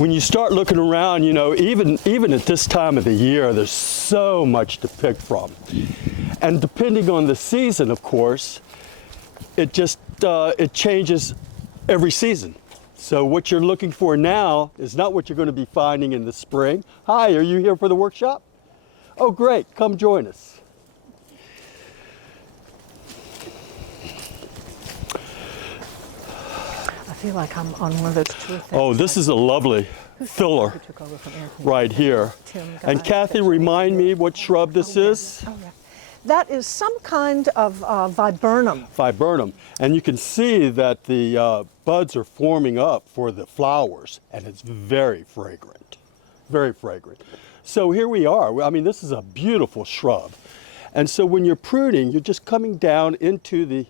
when you start looking around, you know, even at this time of the year, there's so much to pick from. And depending on the season, of course, it just it changes every season. So what you're looking for now is not what you're going to be finding in the spring. Hi, are you here for the workshop? Oh, great, come join us. I feel like I'm on one of those tour things. Oh, this is a lovely filler right here. And Cathy, remind me what shrub this is? Oh, yeah. That is some kind of viburnum. Viburnum. And you can see that the buds are forming up for the flowers, and it's very fragrant, very fragrant. So here we are. I mean, this is a beautiful shrub. And so when you're pruning, you're just coming down into the,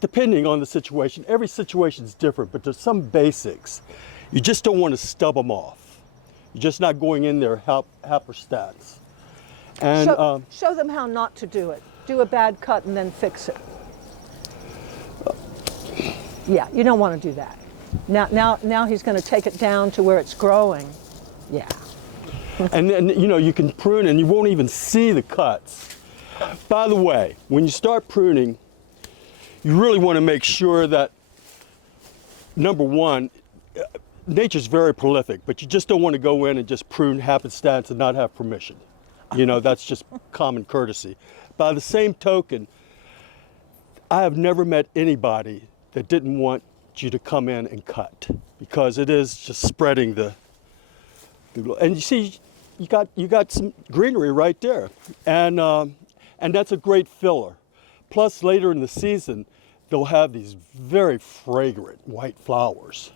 depending on the situation, every situation is different, but there's some basics. You just don't want to stub them off. You're just not going in there haphazardly. And show them how not to do it. Do a bad cut and then fix it. Yeah, you don't want to do that. Now he's going to take it down to where it's growing. Yeah. And then, you know, you can prune and you won't even see the cuts. By the way, when you start pruning, you really want to make sure that, number one, nature's very prolific, but you just don't want to go in and just prune happenstance and not have permission. You know, that's just common courtesy. By the same token, I have never met anybody that didn't want you to come in and cut, because it is just spreading the and you see, you got some greenery right there, and that's a great filler. Plus, later in the season, they'll have these very fragrant white flowers.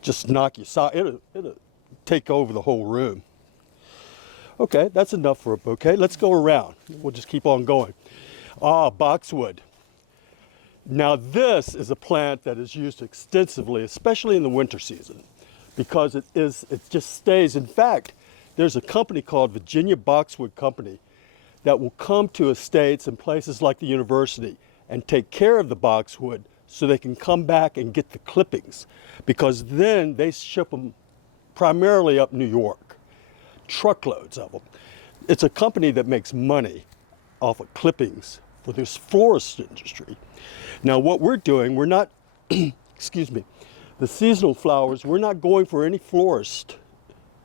Just knock you out. It'll take over the whole room. Okay, that's enough for a bouquet. Let's go around. We'll just keep on going. Ah, boxwood. Now this is a plant that is used extensively, especially in the winter season, because it just stays. In fact, there's a company called Virginia Boxwood Company that will come to estates and places like the university and take care of the boxwood so they can come back and get the clippings, because then they ship them primarily up New York. Truckloads of them. It's a company that makes money off of clippings for this florist industry. Now what we're doing, we're not, excuse me, the seasonal flowers, we're not going for any florist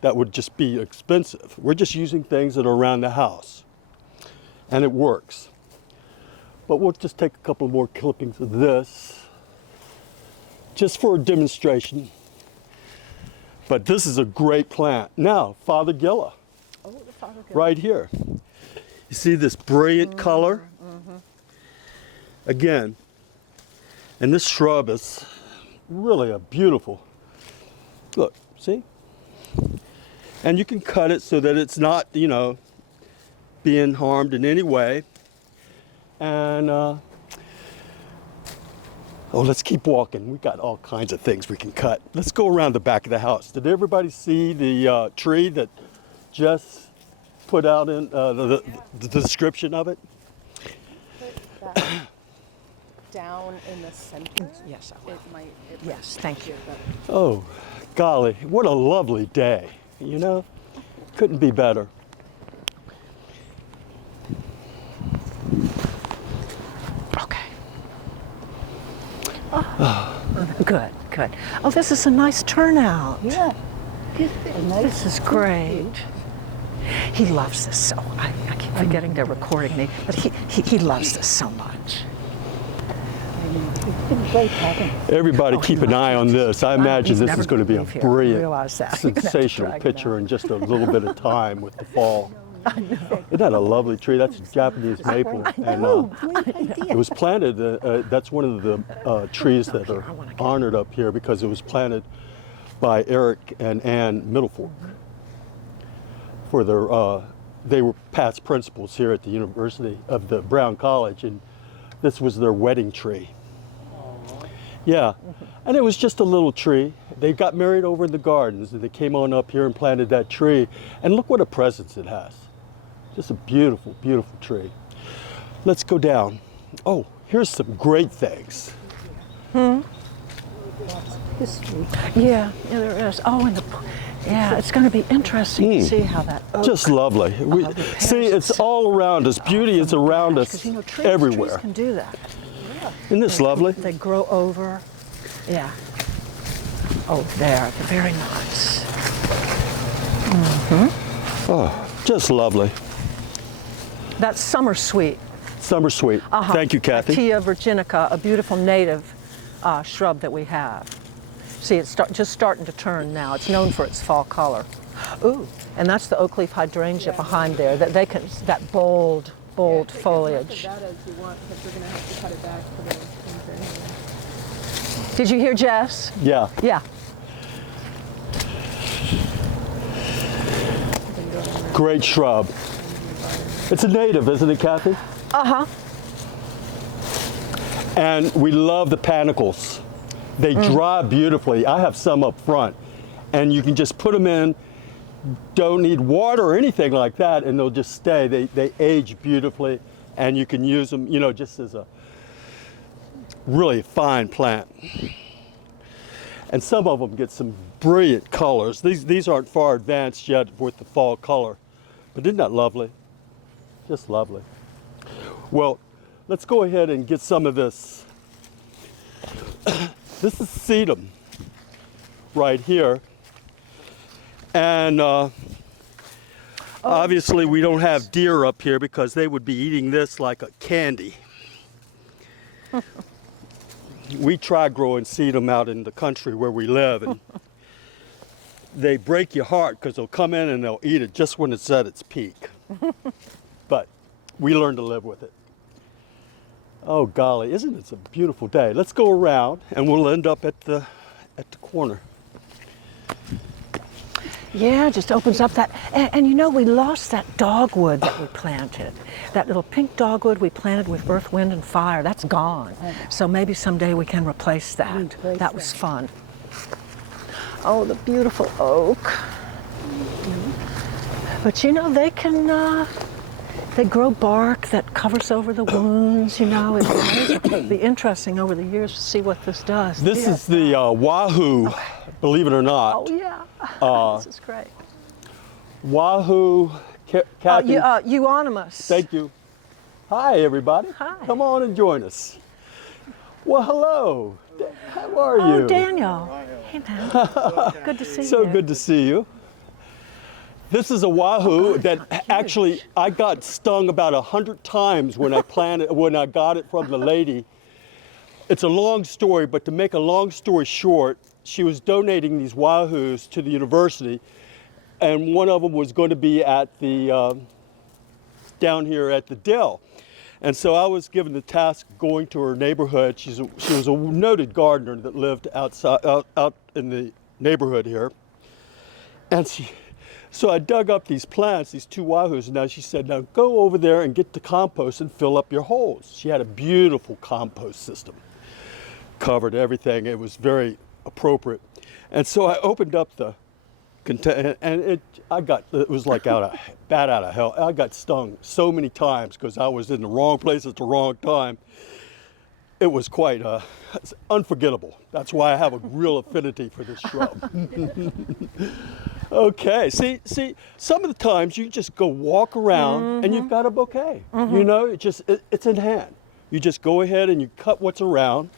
that would just be expensive. We're just using things that are around the house, and it works. But we'll just take a couple more clippings of this just for a demonstration. But this is a great plant. Now, Fothergilla. Oh, the Fothergilla. Right here. You see this brilliant color? Mm-hmm. Again, and this shrub is really a beautiful, look, see? And you can cut it so that it's not, you know, being harmed in any way. And, oh, let's keep walking. We got all kinds of things we can cut. Let's go around the back of the house. Did everybody see the tree that Jess put out in the description of it? Put that down in the center. Yes, I will. It might. Yes, thank you. Oh, golly, what a lovely day. You know, couldn't be better. Okay. Oh, good, good. Oh, this is a nice turnout. Yeah. This is great. He loves this so. I keep forgetting they're recording me, but he loves this so much. Everybody keep an eye on this. I imagine this is going to be a brilliant, that. sensational picture in just a little bit of time with the fall. Isn't that a lovely tree? That's a Japanese maple. And it was planted, that's one of the trees that are honored up here because it was planted by Eric and Ann Middlefork. For their, they were past principals here at the University of the Brown College, and this was their wedding tree. Yeah, and it was just a little tree. They got married over in the gardens, and they came on up here and planted that tree. And look what a presence it has. Just a beautiful, beautiful tree. Let's go down. Oh, here's some great things. lots of history. Yeah, there is. Oh, and yeah, it's going to be interesting to see how that oak Just lovely. repairs See, it's itself. all around us. Beauty is around us Because, you know, trees everywhere. can do that. Isn't this lovely? They grow over. Yeah. Oh, there. Very nice. Just lovely. That's summer sweet. Summer sweet. Thank you, Cathy. Atia virginica, a beautiful native shrub that we have. See, it's just starting to turn now. It's known for its fall color. Ooh, and that's the oak leaf hydrangea behind there. That bold foliage. That as you want, because we're going to have to cut it back for the winter anyway. Did you hear Jess? Yeah. Yeah. Great shrub. It's a native, isn't it, Cathy? Uh-huh. And we love the panicles. They dry beautifully. I have some up front, and you can just put them in. Don't need water or anything like that, and they'll just stay. They age beautifully, and you can use them, you know, just as a really fine plant. And some of them get some brilliant colors. These aren't far advanced yet with the fall color, but isn't that lovely? Just lovely. Well, let's go ahead and get some of this. This is sedum right here. And obviously we don't have deer up here because they would be eating this like a candy. We try growing sedum out in the country where we live, and they break your heart because they'll come in and they'll eat it just when it's at its peak. But we learn to live with it. Oh golly, isn't it a beautiful day? Let's go around and we'll end up at the corner. Yeah, it just opens up that. And you know, we lost that dogwood that we planted. That little pink dogwood we planted with earth, wind, and fire. That's gone. So maybe someday we can replace that. That was fun. Oh, the beautiful oak. But you know, they can, they grow bark that covers over the wounds, you know. It'll be interesting over the years to see what this does. This is the wahoo, believe it or not. Oh, yeah. This is great. Wahoo, Cathy. Euonymus. Thank you. Hi, everybody. Hi. Come on and join us. Well, hello. How are you? Oh, Daniel. Hey, man. Good to see you. So good to see you. This is a wahoo that actually I got stung about 100 times when I got it from the lady. It's a long story, but to make a long story short, she was donating these wahoos to the university, and one of them was going to be at the down here at the Dell. And so I was given the task of going to her neighborhood. She was a noted gardener that lived out in the neighborhood here. And so I dug up these plants, these two wahoos, and now she said, now go over there and get the compost and fill up your holes. She had a beautiful compost system, covered everything. It was very appropriate. And so I opened up the container, and it was like bat out of hell. I got stung so many times because I was in the wrong place at the wrong time. It was quite unforgettable. That's why I have a real affinity for this shrub. Okay, see, some of the times you just go walk around and you've got a bouquet. You know, it's in hand. You just go ahead and you cut what's around,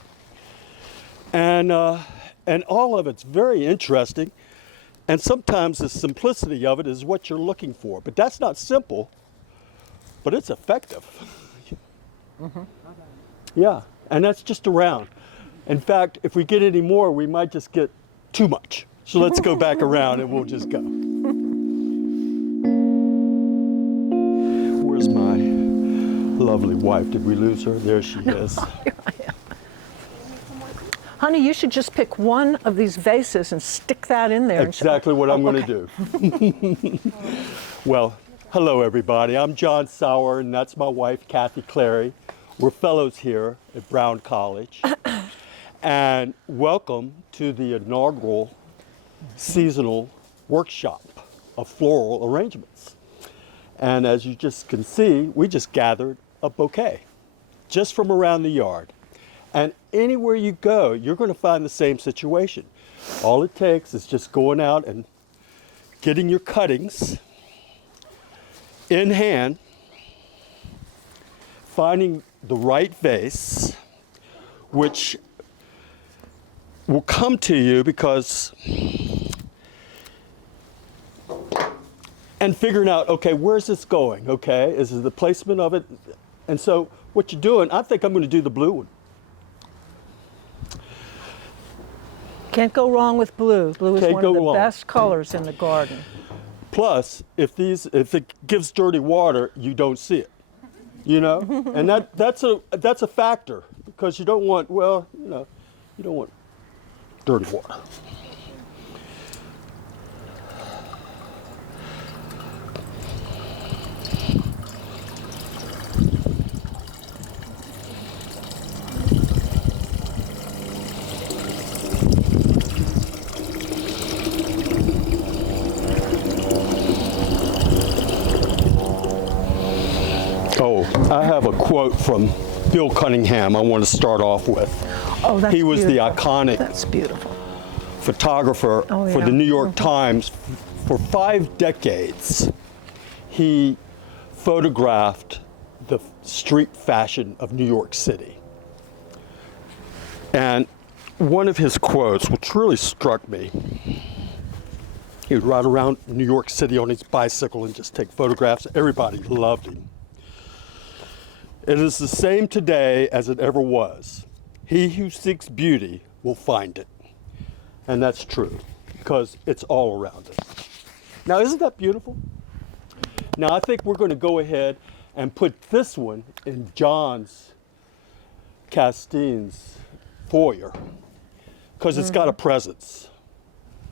and all of it's very interesting. And sometimes the simplicity of it is what you're looking for. But that's not simple, but it's effective. Yeah, and that's just around. In fact, if we get any more, we might just get too much. So let's go back around and we'll just go. Where's my lovely wife? Did we lose her? There she is. Here I am. Honey, you should just pick one of these vases and stick that in there. Exactly what I'm going to do. Well, hello everybody. I'm John Sauer, and that's my wife, Cathy Clary. We're fellows here at Brown College. And welcome to the inaugural seasonal workshop of floral arrangements. And as you just can see, we just gathered a bouquet just from around the yard. And anywhere you go, you're going to find the same situation. All it takes is just going out and getting your cuttings in hand, finding the right vase, which will come to you because, and figuring out, okay, where's this going? Okay, is it the placement of it? And so what you're doing, I think I'm going to do the blue one. Can't go wrong with blue. Blue is Can't one of go the wrong. best colors in the garden. Plus, if it gives dirty water, you don't see it. You know, and that's a factor because you don't want, well, you know, you don't want dirty water. Oh, I have a quote from Bill Cunningham I want to start off with. Oh, that's He was beautiful. the iconic That's beautiful. photographer Oh, for yeah. the New York Times for 5 decades. He photographed the street fashion of New York City. And one of his quotes, which really struck me, he would ride around New York City on his bicycle and just take photographs. Everybody loved him. It is the same today as it ever was. He who seeks beauty will find it. And that's true, because it's all around us. Now, isn't that beautiful? Now, I think we're going to go ahead and put this one in John's Castine's foyer, because it's got a presence,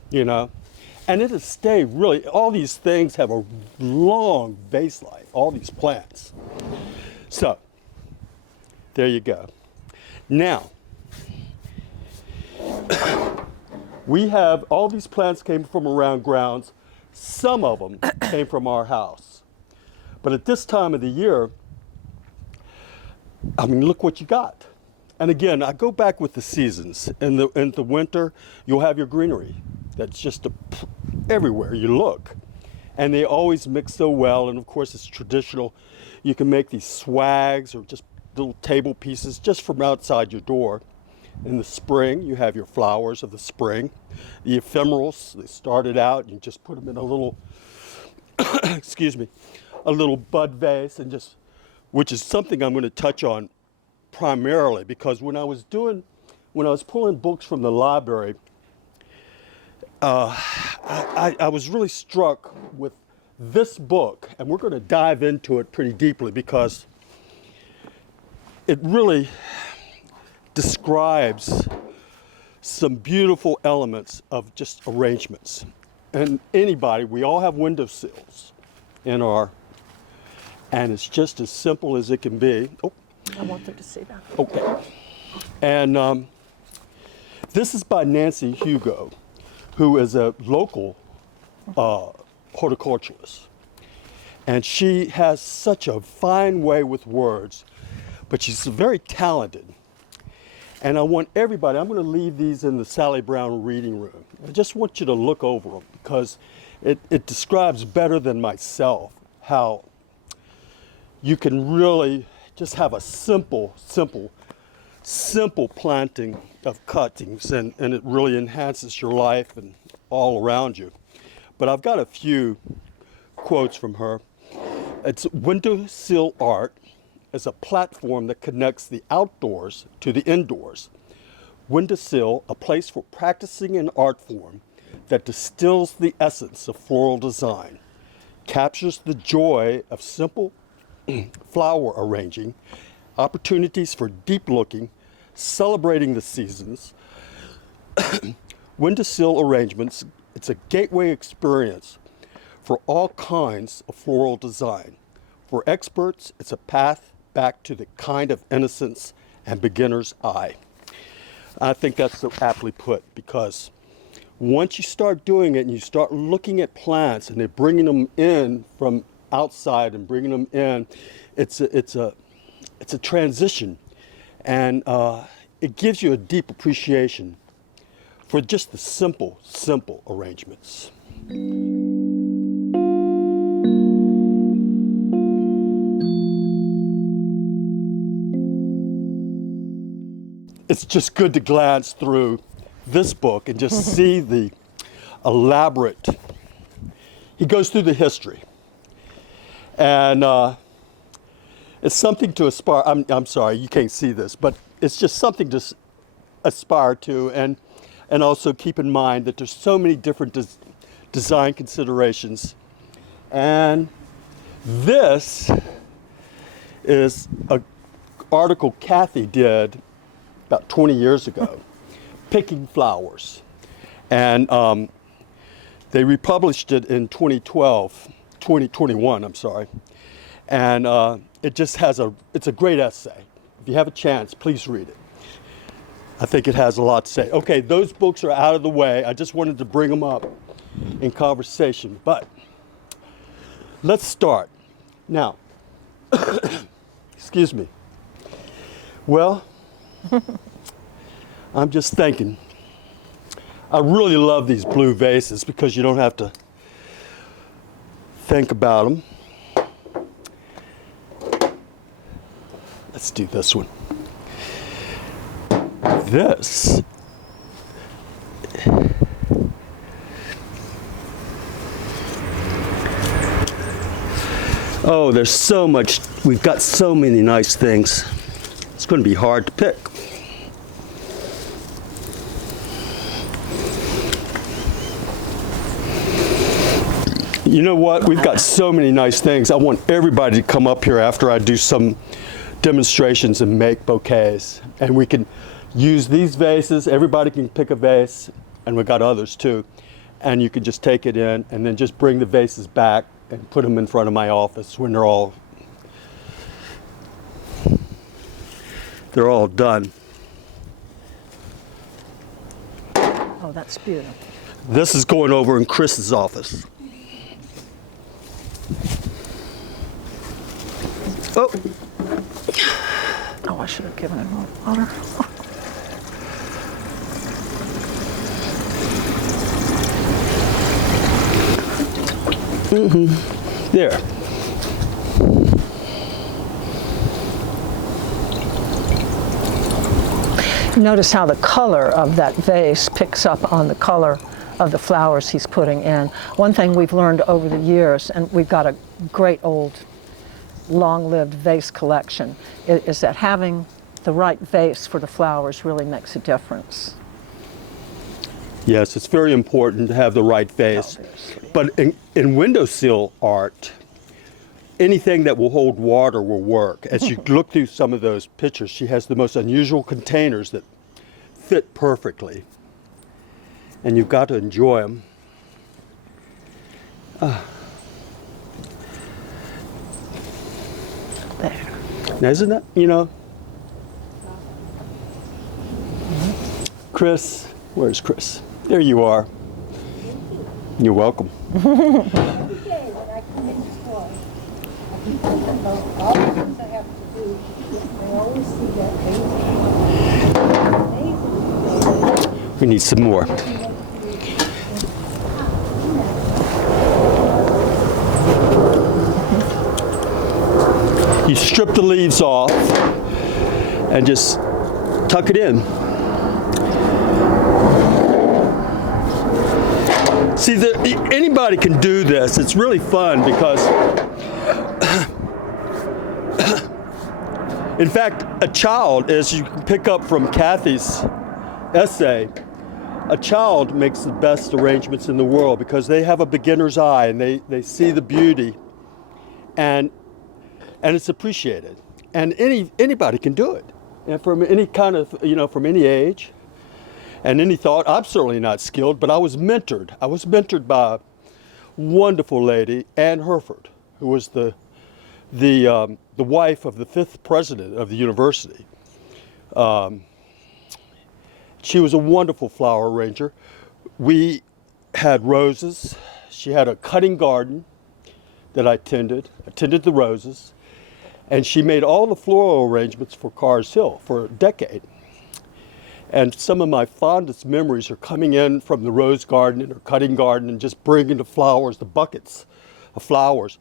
you know? And it'll stay really, all these things have a long vase life, all these plants. So, there you go. Now, we have, all these plants came from around grounds. Some of them came from our house. But at this time of the year, I mean, look what you got. And again, I go back with the seasons. In the winter, you'll have your greenery. That's just everywhere you look. And they always mix so well. And of course, it's traditional. You can make these swags or just little table pieces just from outside your door. In the spring, you have your flowers of the spring. The ephemerals, they started out, you just put them in a little, excuse me, a little bud vase, and just, which is something I'm going to touch on primarily, because when I was pulling books from the library, I was really struck with this book, and we're going to dive into it pretty deeply because it really describes some beautiful elements of just arrangements. And anybody, we all have windowsills in our, and it's just as simple as it can be. Oh, I want them to see that. okay. And this is by Nancy Hugo, who is a local horticulturalist. And she has such a fine way with words, but she's very talented. And I want everybody, I'm going to leave these in the Sally Brown reading room. I just want you to look over them because it describes better than myself how you can really just have a simple planting of cuttings, and it really enhances your life and all around you. But I've got a few quotes from her. It's windowsill art is a platform that connects the outdoors to the indoors. Windowsill, a place for practicing an art form that distills the essence of floral design, captures the joy of simple flower arranging, opportunities for deep looking, celebrating the seasons. Windowsill arrangements, it's a gateway experience for all kinds of floral design. For experts, it's a path back to the kind of innocence and beginner's eye. I think that's so aptly put, because once you start doing it and you start looking at plants and they're bringing them in from outside and bringing them in, it's a transition. And it gives you a deep appreciation for just the simple, simple arrangements. It's just good to glance through this book and just see the elaborate, he goes through the history. And it's something to aspire, I'm sorry, you can't see this, but it's just something to aspire to, and also keep in mind that there's so many different design considerations. And this is an article Cathy did about 20 years ago, picking flowers. And they republished it in 2021, I'm sorry. And it just has it's a great essay. If you have a chance, please read it. I think it has a lot to say. Okay, those books are out of the way. I just wanted to bring them up in conversation, but let's start. Now, excuse me. Well, I'm just thinking, I really love these blue vases because you don't have to think about them. Let's do this one. This oh, there's so much, we've got so many nice things. It's going to be hard to pick. You know what? We've got so many nice things. I want everybody to come up here after I do some demonstrations and make bouquets. And we can use these vases. Everybody can pick a vase, and we've got others too. And you can just take it in and then just bring the vases back and put them in front of my office when they're all done. Oh, that's beautiful. This is going over in Chris's office. Oh. Oh, I should have given it more water. There. Notice how the color of that vase picks up on the color of the flowers he's putting in. One thing we've learned over the years, and we've got a great old long-lived vase collection, is that having the right vase for the flowers really makes a difference. Yes, it's very important to have the right vase. But in windowsill art, anything that will hold water will work. As you look through some of those pictures, she has the most unusual containers that fit perfectly. And you've got to enjoy them. There. Now, isn't that, Chris, where's Chris? There you are. You're welcome. We need some more. You strip the leaves off and just tuck it in. See, anybody can do this. It's really fun because, in fact, a child, as you can pick up from Cathy's essay, a child makes the best arrangements in the world because they have a beginner's eye and they see the beauty, and it's appreciated. And anybody can do it, and from any kind of, from any age and any thought. I'm certainly not skilled, but I was mentored. I was mentored by a wonderful lady, Ann Herford, who was the wife of the 5th president of the university. She was a wonderful flower arranger. We had roses. She had a cutting garden that I tended the roses. And she made all the floral arrangements for Carr's Hill for a decade. And some of my fondest memories are coming in from the rose garden or cutting garden and just bringing the flowers, the buckets of flowers,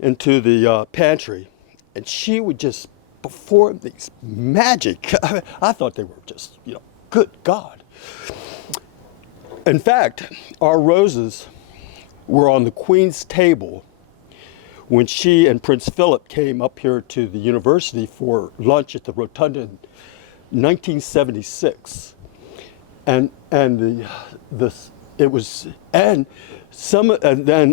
into the pantry. And she would just perform these magic. I thought they were just, good God. In fact, our roses were on the Queen's table when she and Prince Philip came up here to the university for lunch at the Rotunda in 1976. And then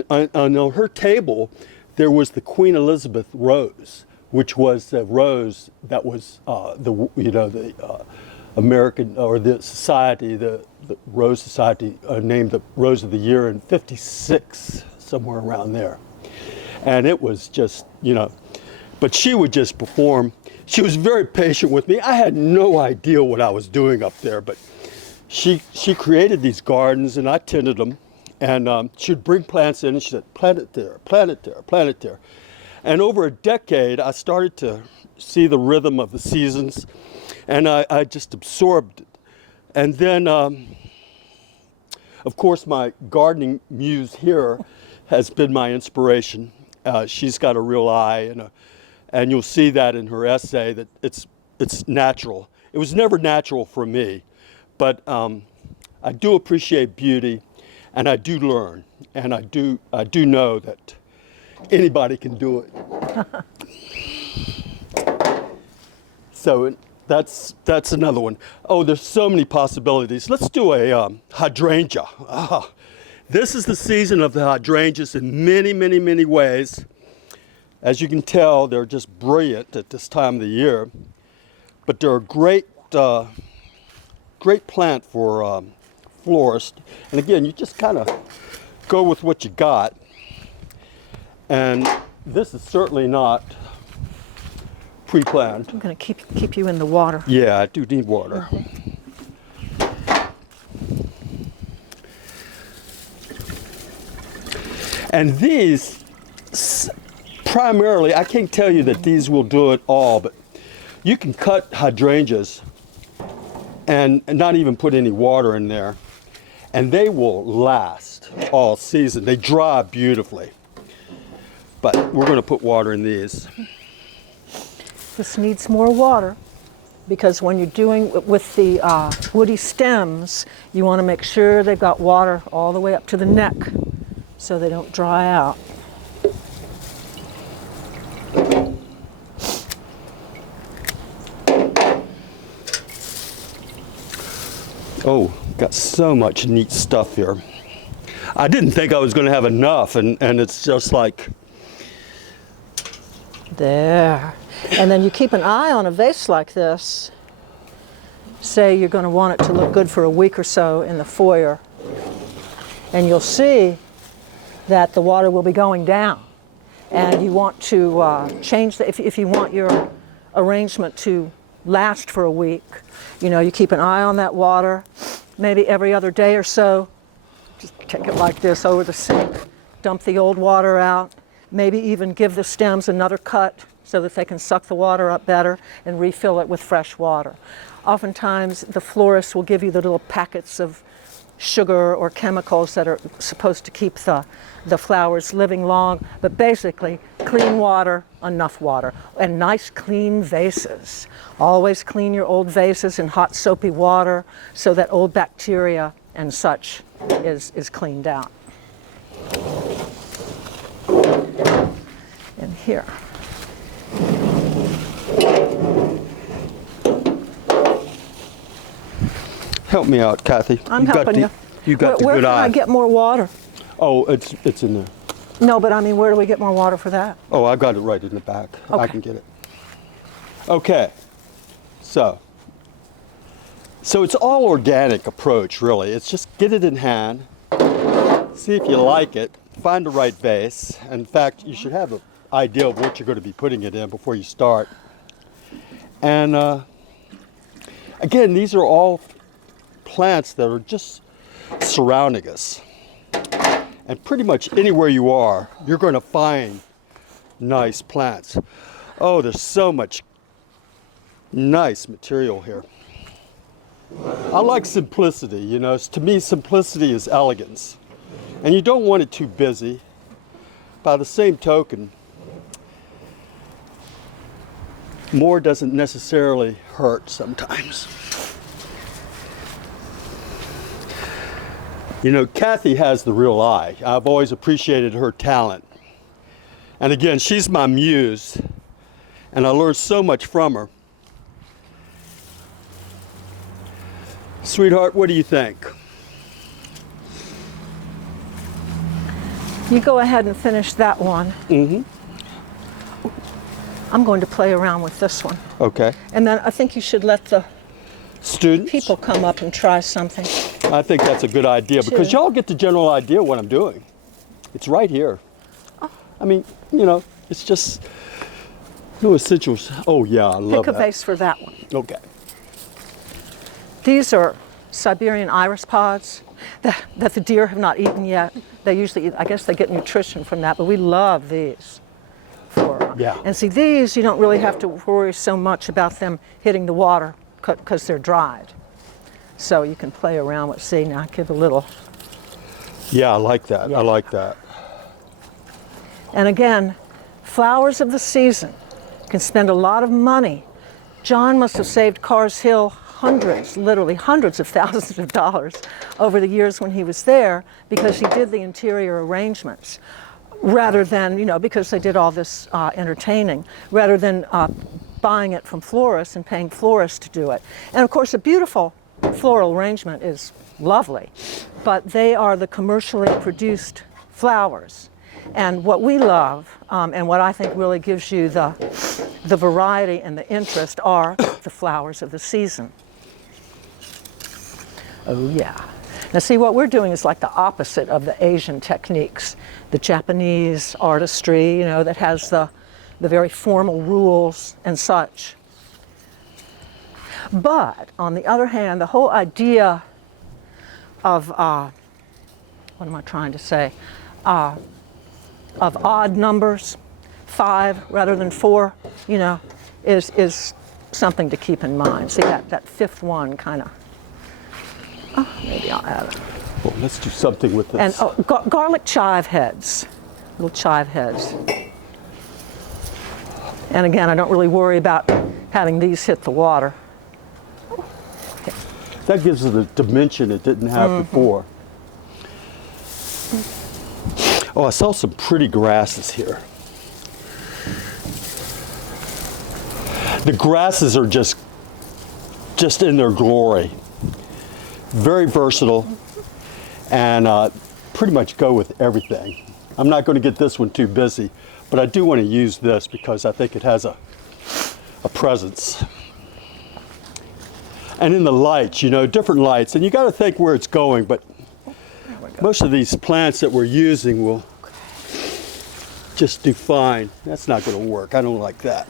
on her table there was the Queen Elizabeth rose, which was a rose that was the American or the society, the Rose Society named the Rose of the Year in '56, somewhere around there. And it was just, but she would just perform. She was very patient with me. I had no idea what I was doing up there, but she created these gardens and I tended them. And she'd bring plants in and she said, plant it there, plant it there, plant it there. And over a decade, I started to see the rhythm of the seasons and I just absorbed it. And then, of course, my gardening muse here has been my inspiration. She's got a real eye, and you'll see that in her essay that it's natural. It was never natural for me, but I do appreciate beauty, and I do learn, and I do know that anybody can do it. So that's another one. Oh, there's so many possibilities. Let's do a hydrangea. This is the season of the hydrangeas in many, many, many ways. As you can tell, they're just brilliant at this time of the year. But they're a great plant for florist. And again, you just kind of go with what you got. And this is certainly not pre-planned. I'm going to keep you in the water. Yeah, I do need water. And these, primarily, I can't tell you that these will do it all, but you can cut hydrangeas and not even put any water in there, and they will last all season. They dry beautifully. But we're going to put water in these. This needs more water because when you're doing with the woody stems, you want to make sure they've got water all the way up to the neck so they don't dry out. Oh, got so much neat stuff here. I didn't think I was going to have enough, and it's just like... There. And then you keep an eye on a vase like this. Say you're going to want it to look good for a week or so in the foyer. And you'll see that the water will be going down. And you want to change the, if you want your arrangement to last for a week, you keep an eye on that water, maybe every other day or so. Just take it like this over the sink, dump the old water out, maybe even give the stems another cut so that they can suck the water up better and refill it with fresh water. Oftentimes the florist will give you the little packets of sugar or chemicals that are supposed to keep the flowers living long, but basically clean water, enough water, and nice clean vases. Always clean your old vases in hot soapy water so that old bacteria and such is cleaned out. And here. Help me out, Cathy. I'm helping you. You got the Where good can eye. I get more water? Oh, it's in there. No, but I mean, where do we get more water for that? Oh, I got it right in the back. I Okay. can get it. Okay. So it's all organic approach, really. It's just get it in hand, see if you like it, find the right vase. In fact, you should have an idea of what you're going to be putting it in before you start. And again, these are all plants that are just surrounding us. And pretty much anywhere you are, you're going to find nice plants. Oh, there's so much nice material here. I like simplicity, you know. To me, simplicity is elegance. And you don't want it too busy. By the same token, more doesn't necessarily hurt sometimes. You know, Cathy has the real eye. I've always appreciated her talent. And again, she's my muse, and I learned so much from her. Sweetheart, what do you think? You go ahead and finish that one. Mm-hmm. I'm going to play around with this one. Okay. And then I think you should let the Students? people come up and try something. I think that's a good idea because y'all get the general idea of what I'm doing. It's right here. I mean, you know, it's just no essentials. Oh yeah, I love Pick a that. vase for that one. Okay. These are Siberian iris pods that the deer have not eaten yet. They usually eat, I guess they get nutrition from that, but we love these. Yeah. And see, these, you don't really have to worry so much about them hitting the water because they're dried. So you can play around with, see, now give a little. Yeah, I like that. Yeah. I like that. And again, flowers of the season. You can spend a lot of money. John must have saved Carr's Hill hundreds, literally hundreds of thousands of dollars over the years when he was there because he did the interior arrangements rather than, you know, because they did all this entertaining, rather than buying it from florists and paying florists to do it. And of course, a beautiful floral arrangement is lovely, but they are the commercially produced flowers. And what we love, and what I think really gives you the variety and the interest, are the flowers of the season. Oh yeah. Now see, what we're doing is like the opposite of the Asian techniques, the Japanese artistry, you know, that has the very formal rules and such. But on the other hand, the whole idea of, what am I trying to say? Of odd numbers, 5 rather than 4, you know, is something to keep in mind. See, that fifth one kind of, maybe I'll add it. Well, let's do something with this. And garlic chive heads, little chive heads. And again, I don't really worry about having these hit the water. That gives it a dimension it didn't have before. Oh, I saw some pretty grasses here. The grasses are just in their glory. Very versatile and pretty much go with everything. I'm not going to get this one too busy, but I do want to use this because I think it has a presence. And in the lights, you know, different lights, and you got to think where it's going, but most of these plants that we're using will just do fine. That's not going to work. I don't like that.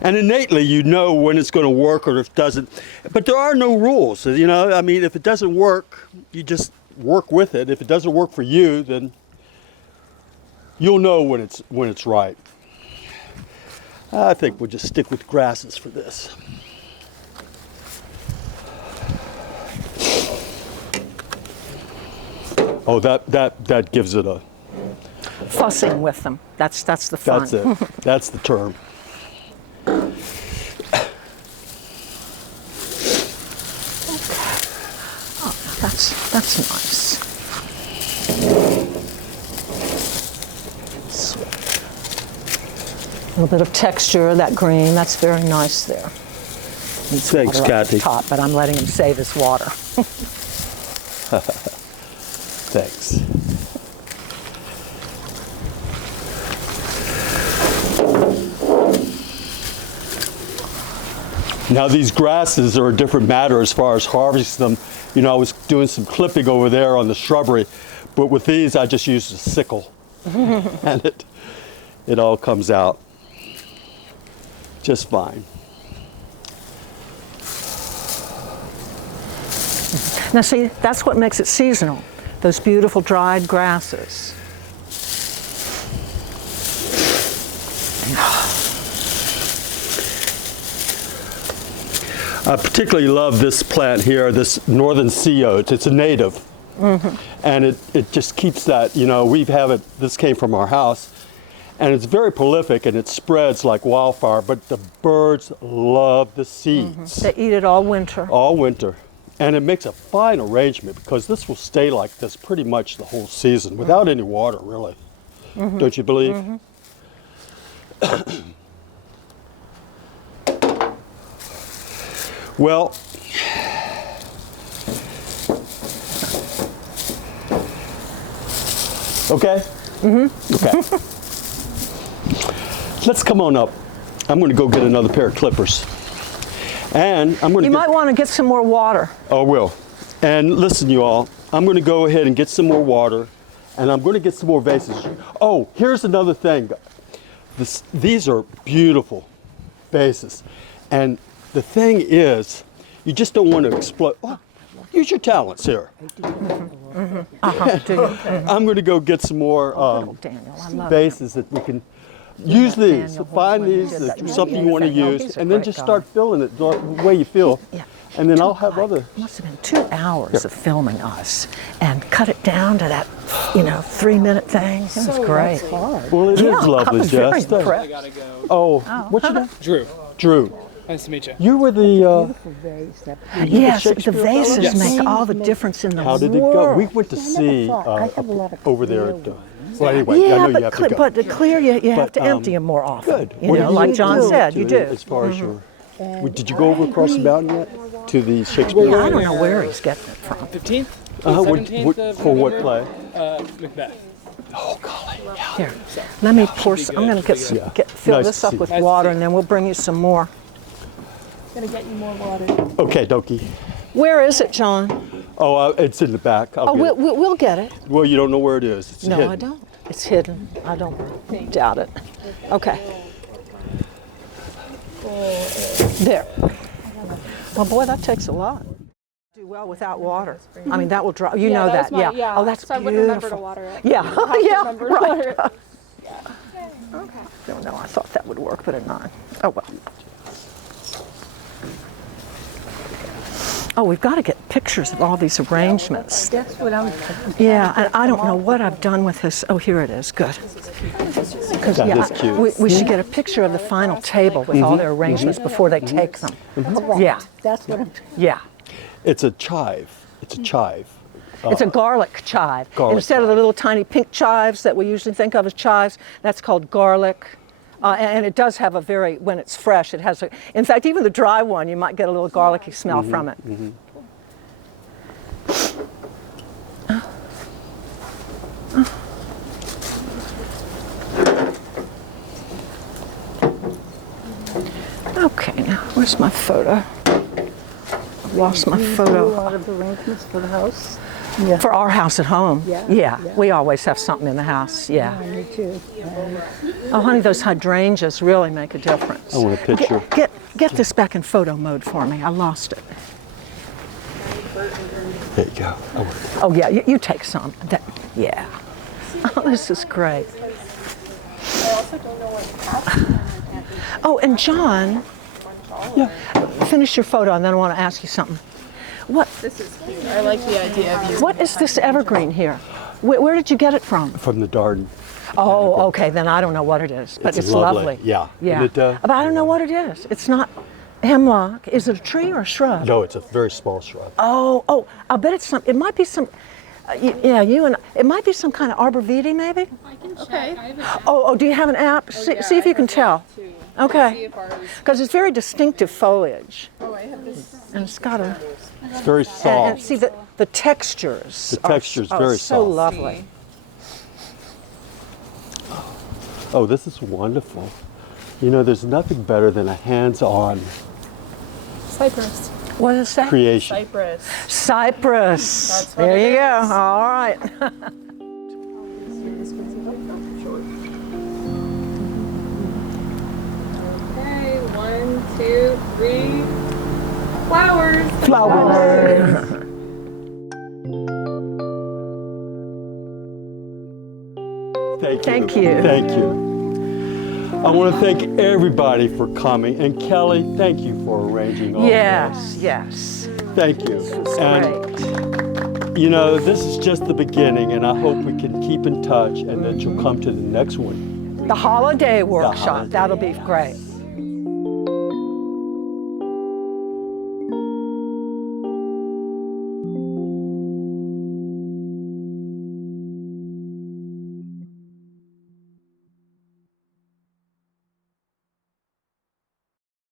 And innately, you know when it's going to work or if it doesn't. But there are no rules. You know, I mean, if it doesn't work, you just work with it. If it doesn't work for you, then you'll know when it's right. I think we'll just stick with grasses for this. Oh, that gives it a... Fussing with them. That's the fun. That's it. That's the term. That's nice. Sweet. A little bit of texture, that green, that's very nice there. Needs Thanks, water at the Cathy. top, but I'm letting him save his water. Thanks. Now these grasses are a different matter as far as harvesting them. You know, I was doing some clipping over there on the shrubbery, but with these I just used a sickle and it all comes out just fine. Now see, that's what makes it seasonal, those beautiful dried grasses. I particularly love this plant here, this northern sea oat. It's a native. And it just keeps that, you know, this came from our house, and it's very prolific and it spreads like wildfire, but the birds love the seeds. They eat it all winter. All winter. And it makes a fine arrangement because this will stay like this pretty much the whole season without any water, really. Don't you believe? Well, okay? Okay. Let's come on up. I'm going to go get another pair of clippers. And I'm going to You might want to get some more water. I will. And listen, you all, I'm going to go ahead and get some more water, and I'm going to get some more vases. Oh, here's another thing. These are beautiful vases. And the thing is, you just don't want to explode. Oh, use your talents here. I'm going to go get some more Daniel, I love vases that we can use these. Daniel, Find when you these, did that that, something you you want to did that. Oh, use, he's a and then great just guy. start filling it the way you feel. Yeah. And then I'll have other. It must have been 2 hours of filming us and cut it down to that, 3-minute thing. It was great. Well, it Yeah, is lovely, I was very Jess. impressed. I gotta go. Oh, what's your name? Drew, Drew. nice to meet you. You were the. Yes, the Shakespeare fellow? vases Yes. make all the difference in the How did it world. go? We went to see over there at. Well, anyway, I Yeah, know you have to go. but to clear, you have But, to empty them more often. Good. You What know, did like you John do said, you do. As far as your. Did you go over across the mountain yet to the Shakespeare? Yeah, I don't know where he's getting it from. 15th? What, 17th of for what November? play? Macbeth. Oh golly. Yeah. Here, let me pour some. I'm going to Yeah. fill Nice this to up see with you. Nice to water, see and then we'll bring you some more. Gonna get you more water. Okay, Dokie. Where is it, John? Oh, it's in the back. I'll Oh, get it. we'll get it. Well, you don't know where it is. It's No, hidden. I don't. It's hidden. I don't doubt it. Okay. There. Well, boy, that takes a lot. Do well without water. I mean, that will dry. You know that. was Yeah. Oh, that's so I wouldn't remember to beautiful. water it. Yeah. I'll have to Yeah. remember to water it. Right. No, I thought that would work, but it not. Oh well. Oh, we've got to get pictures of all these arrangements. That's what I'm. Yeah, and I don't know what I've done with this. Oh, here it is. Good. Because That is cute. we should get a picture of the final table with all their arrangements before they take them. Yeah, That's what I'm. yeah. It's a chive. It's a chive. It's a garlic chive. Garlic Instead of the little tiny pink chives that we usually think of as chives, that's called garlic. And it does have a very, when it's fresh, it has a, in fact, even the dry one, you might get a little garlicky smell from it. Okay, now, where's my photo? I've lost my A photo. lot of arrangements for the house. For our house at home. Yeah, Yeah, yeah. we always have something in the house, yeah. Me too. Oh, honey, those hydrangeas really make a difference. I want a picture. Get this back in photo mode for me. I lost it. There you go. Oh, yeah, you take some. Yeah. Oh, this is great. Oh, and John, finish your photo, and then I want to ask you something. This is cute. I like the idea of using What is this evergreen here? Where did you get it from? From the garden. Oh, okay, then I don't know what it is, but it's lovely. Yeah. Yeah. And it, But I don't know what it is. It's not hemlock. Is it a tree or a shrub? No, it's a very small shrub. Oh, I bet it's some, it might be some, it might be some kind of arborvitae maybe? Okay. Oh, do you have an app? See if you can tell. Okay. See if ours. Because it's very distinctive foliage. Oh, I have this. And it's got a, It's very and soft. see the textures. The texture's are very so soft. lovely. Oh, this is wonderful. You know, there's nothing better than a hands-on Cypress. What is that? creation. Cypress. Cypress. That's what There it you go. is. All right. Okay, 1, 2, 3. Flowers. Flowers. Thank you. Thank you. Thank you. I want to thank everybody for coming. And Kelly, thank you for arranging all Yes, this. yes. Thank you. Great. You know, this is just the beginning, and I hope we can keep in touch and that you'll come to the next one. The holiday workshop, holiday. that'll be great.